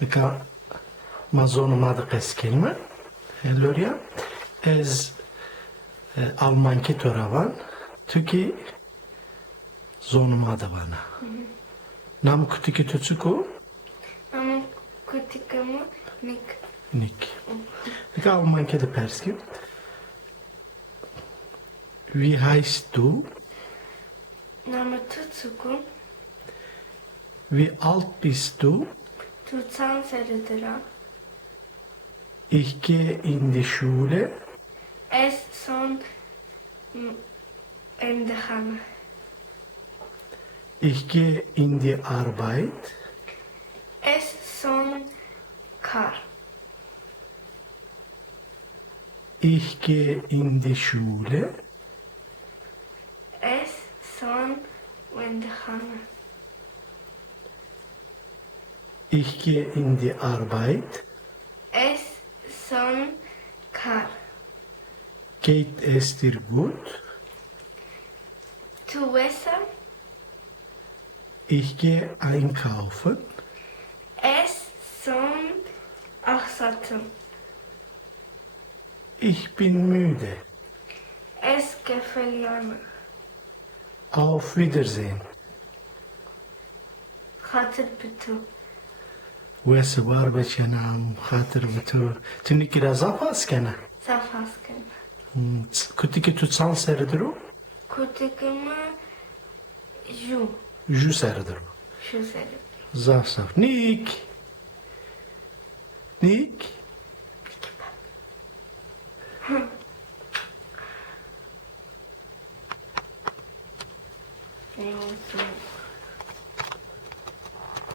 Neka mazonu keskelme. Loria ez Almanki toravan. Tüki zonuma da bana. Nam kutiki tutsuku. Ama kutikamı nik. Nik. Neka Almanki de perski. Wie heißt du? Nama tutsuku. Wie alt bist du? Tutsan sarıdıra. Ich gehe in die Schule. Es son endişan. Ich gehe in die Arbeit. Es son kar. Ich gehe in die Schule. Es son endişan. Ich gehe in die Arbeit. Es son kar. Geht es dir gut? Tu besser. Ich gehe einkaufen. Es son aksatım. Ich bin müde. Es gefällt. Auf Wiedersehen. Hatır bütün. وسوار بچنم خاطر بتو تنی که رزا پاس کنه Safasken. کتی که تو تسان سردرو Kutikama ju. جو سردرو Şu sarı. زاف صاف نیک نیک Ne olsun?